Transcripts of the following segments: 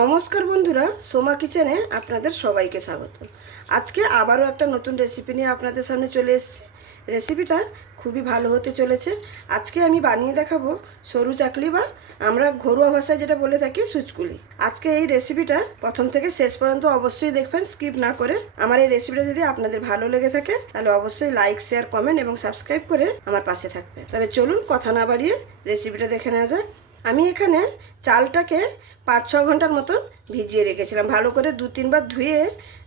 নমস্কার বন্ধুরা, সোমা কিচেনে আপনাদের সবাইকে স্বাগত। আজকে আবারও একটা নতুন রেসিপি নিয়ে আপনাদের সামনে চলে এসেছি। রেসিপিটা খুবই ভালো হতে চলেছে। আজকে আমি বানিয়ে দেখাবো সরু চাকলি, বা আমরা ঘরোয়া ভাষায় যেটা বলে থাকি সুচকুলি। আজকে এই রেসিপিটা প্রথম থেকে শেষ পর্যন্ত অবশ্যই দেখবেন, স্কিপ না করে। আমার এই রেসিপিটা যদি আপনাদের ভালো লেগে থাকে তাহলে অবশ্যই লাইক, শেয়ার, কমেন্ট এবং সাবস্ক্রাইব করে আমার পাশে থাকবেন। তবে চলুন কথা না বাড়িয়ে রেসিপিটা দেখে নেওয়া যায়। আমি এখানে চালটাকে 5-6 ঘন্টার মতন ভিজিয়ে রেখেছিলাম। ভালো করে 2-3 বার ধুয়ে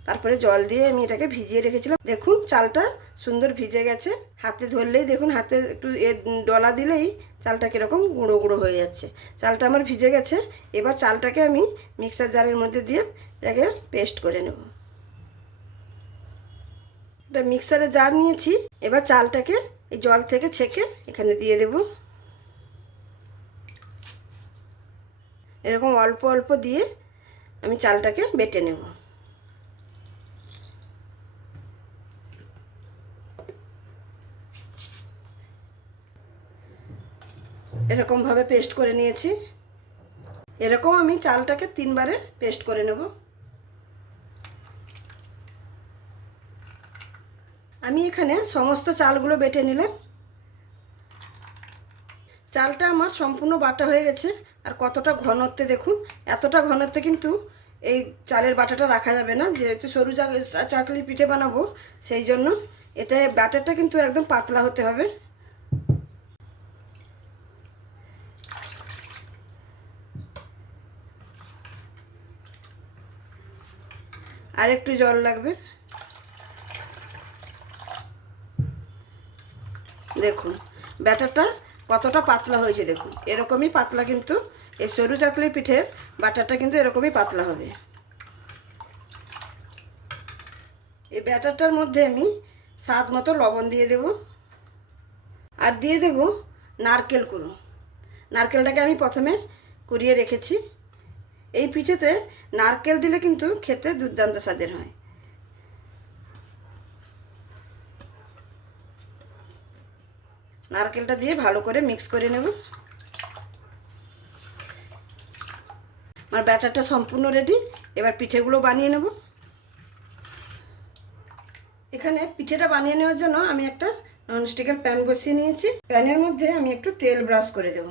তারপরে জল দিয়ে আমি এটাকে ভিজিয়ে রেখেছিলাম। দেখুন চালটা সুন্দর ভিজে গেছে। হাতে ধরলেই দেখুন, হাতে একটু ডলা দিলেই চালটা কীরকম গুঁড়ো গুঁড়ো হয়ে যাচ্ছে। চালটা আমার ভিজে গেছে। এবার চালটাকে আমি মিক্সার জারের মধ্যে দিয়ে এটাকে পেস্ট করে নেব। এটা মিক্সারে জার নিয়েছি। এবার চালটাকে এই জল থেকে ছেঁকে এখানে দিয়ে দেবো। এরকম অল্প অল্প দিয়ে আমি চালটাকে বেটে নেব। এরকমভাবে পেস্ট করে নিয়েছি। এরকম আমি চালটাকে 3 বারে পেস্ট করে নেব। আমি এখানে সমস্ত চালগুলো বেটে নিলাম। চালটা আমার সম্পূর্ণ বাটা হয়ে গেছে। আর কতটা ঘনত্বে দেখুন, এতটা ঘনত্বে কিন্তু এই চালের বাটাটা রাখা যাবে না, যেহেতু সরু চাকলি পিঠে বানাবো সেই জন্য এটা ব্যাটারটা কিন্তু একদম পাতলা হতে হবে। আর একটু জল লাগবে। দেখুন ব্যাটারটা কতটা পাতলা হয়েছে, দেখুন এরকমই পাতলা, কিন্তু এই সরু চাকলির পিঠের ব্যাটারটা কিন্তু এরকমই পাতলা হবে। এই ব্যাটারটার মধ্যে আমি স্বাদ মতো লবণ দিয়ে দেব, আর দিয়ে দেব নারকেল কুড়ো। নারকেলটাকে আমি প্রথমে কুড়িয়ে রেখেছি। এই পিঠেতে নারকেল দিলে কিন্তু খেতে দুর্দান্ত স্বাদের হয়। নারকেলটা দিয়ে ভালো করে মিক্স করে নেব। আমার ব্যাটারটা সম্পূর্ণ রেডি। এবার পিঠেগুলো বানিয়ে নেব। এখানে পিঠেটা বানিয়ে নেওয়ার জন্য আমি একটা ননস্টিকের প্যান বসিয়ে নিয়েছি। প্যানের মধ্যে আমি একটু তেল ব্রাশ করে দেব।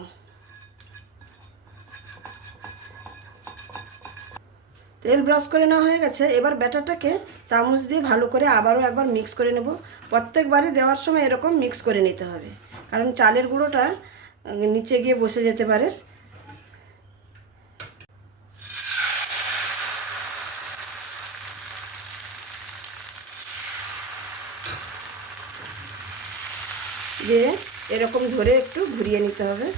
তেল ব্রাশ করে নেওয়া হয়ে গেছে। এবার ব্যাটারটাকে চামচ দিয়ে ভালো করে আবারও একবার মিক্স করে নেব। প্রত্যেকবারই দেওয়ার সময় এরকম মিক্স করে নিতে হবে, কারণ চালের গুঁড়োটা নিচে গিয়ে বসে যেতে পারে। দিয়ে এরকম ধরে একটু ঘুরিয়ে নিতে হবে।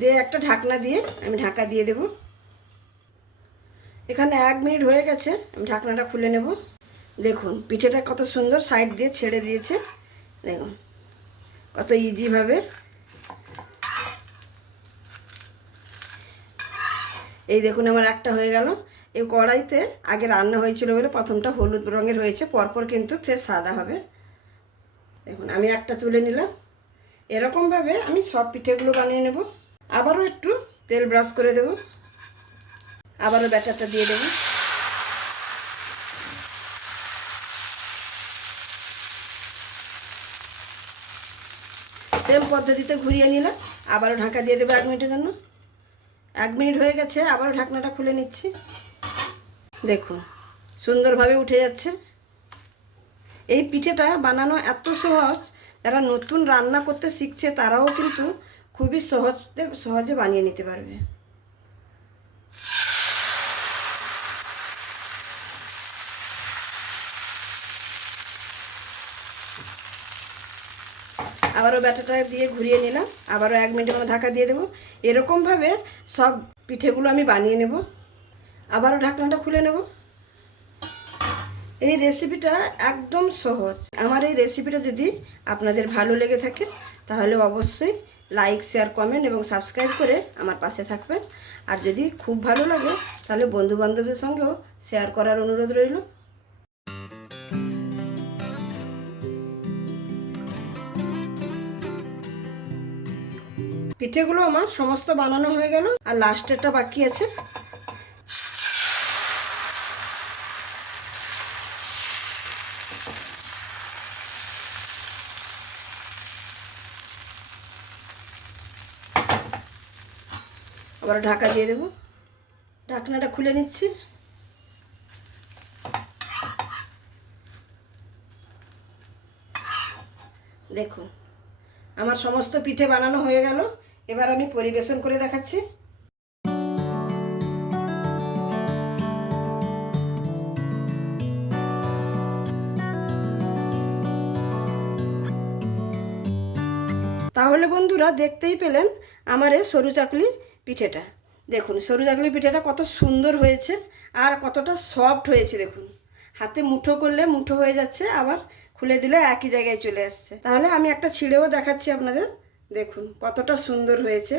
দিয়ে একটা ঢাকনা দিয়ে আমি ঢাকা দিয়ে দেব। এখানে 1 মিনিট হয়ে গেছে। আমি ঢাকনাটা খুলে নেব। দেখুন পিঠেটা কত সুন্দর সাইড দিয়ে ছেড়ে দিয়েছে। দেখুন কত ইজিভাবে। এই দেখুন আমার একটা হয়ে গেল। এই কড়াইতে আগে রান্না হয়েছিল বলে প্রথমটা হলুদ রঙের হয়েছে, পরপর কিন্তু ফ্রেশ সাদা হবে। দেখুন আমি একটা তুলে নিলাম। এরকমভাবে আমি সব পিঠেগুলো বানিয়ে নেব। আবারও একটু তেল ব্রাশ করে দেব। আবারও ব্যাটারটা দিয়ে দেব। সেম পদ্ধতিতে ঘুরিয়ে নিলাম। আবারও ঢাকা দিয়ে দেবো 1 মিনিটের জন্য। 1 মিনিট হয়ে গেছে। আবারও ঢাকনাটা খুলে নিচ্ছি। দেখুন সুন্দরভাবে উঠে যাচ্ছে। এই পিঠেটা বানানো এত সহজ, যারা নতুন রান্না করতে শিখছে তারাও কিন্তু খুবই সহজে বানিয়ে নিতে পারবে। আবারও ব্যাটারটা দিয়ে ঘুরিয়ে নিলাম। আবারও 1 মিনিটের মতো ঢাকা দিয়ে দেবো। এরকমভাবে সব পিঠেগুলো আমি বানিয়ে নেব। আবারও ঢাকনাটা খুলে নেব। এই রেসিপিটা একদম সহজ। আমার এই রেসিপিটা যদি আপনাদের ভালো লেগে থাকে তাহলে অবশ্যই লাইক, শেয়ার, কমেন্ট এবং সাবস্ক্রাইব করে আমার পাশে থাকবেন। আর যদি খুব ভালো লাগে তাহলে বন্ধুবান্ধবদের সঙ্গেও শেয়ার করার অনুরোধ রইল। পিঠেগুলো আমার সমস্ত বানানো হয়ে গেল, আর লাস্টেরটা বাকি আছে। আবার ঢাকা দিয়ে দেবো। ঢাকনাটা খুলে নিচ্ছি। দেখুন আমার সমস্ত পিঠে বানানো হয়ে গেল। এবার আমি পরিবেশন করে দেখাচ্ছি। তাহলে বন্ধুরা দেখতেই পেলেন আমার এই সরু চাকলি পিঠেটা। দেখুন সরু চাকলি পিঠেটা কত সুন্দর হয়েছে আর কতটা সফট হয়েছে। দেখুন হাতে মুঠো করলে মুঠো হয়ে যাচ্ছে, আবার খুলে দিলে একই জায়গায় চলে আসছে। তাহলে আমি একটা ছিঁড়েও দেখাচ্ছি আপনাদের। দেখুন কতটা সুন্দর হয়েছে,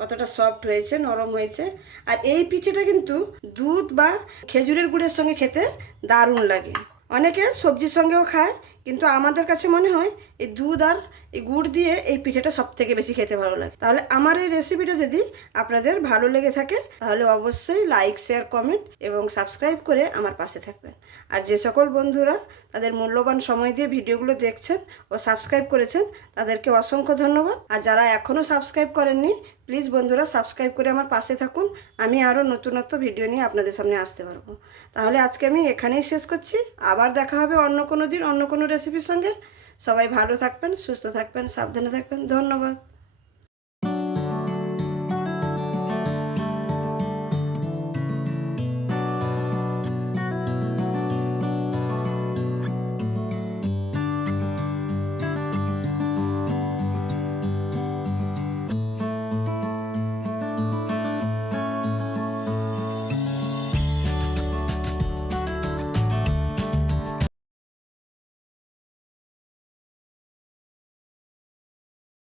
কতটা সফট হয়েছে, নরম হয়েছে। আর এই পিঠেটা কিন্তু দুধ বা খেজুরের গুড়ের সঙ্গে খেতে দারুণ লাগে। অনেকে সবজির সঙ্গেও খায়, কিন্তু আমাদের কাছে মনে হয় এই দুধ আর এই গুড় দিয়ে এই পিঠেটা সব থেকে বেশি খেতে ভালো লাগে। তাহলে আমার এই রেসিপিটা যদি আপনাদের ভালো লেগে থাকে তাহলে অবশ্যই লাইক, শেয়ার, কমেন্ট এবং সাবস্ক্রাইব করে আমার পাশে থাকবেন। আর যে সকল বন্ধুরা তাদের মূল্যবান সময় দিয়ে ভিডিওগুলো দেখছেন ও সাবস্ক্রাইব করেছেন তাদেরকে অসংখ্য ধন্যবাদ। আর যারা এখনও সাবস্ক্রাইব করেননি প্লিজ বন্ধুরা সাবস্ক্রাইব করে আমার পাশে থাকুন। আমি আরও নতুনত্ব ভিডিও নিয়ে আপনাদের সামনে আসতে পারবো। তাহলে আজকে আমি এখানেই শেষ করছি। আবার দেখা হবে অন্য কোনো দিন অন্য কোনো রেসিপির সঙ্গে। সবাই ভালো থাকবেন, সুস্থ থাকবেন, সাবধানে থাকবেন। ধন্যবাদ।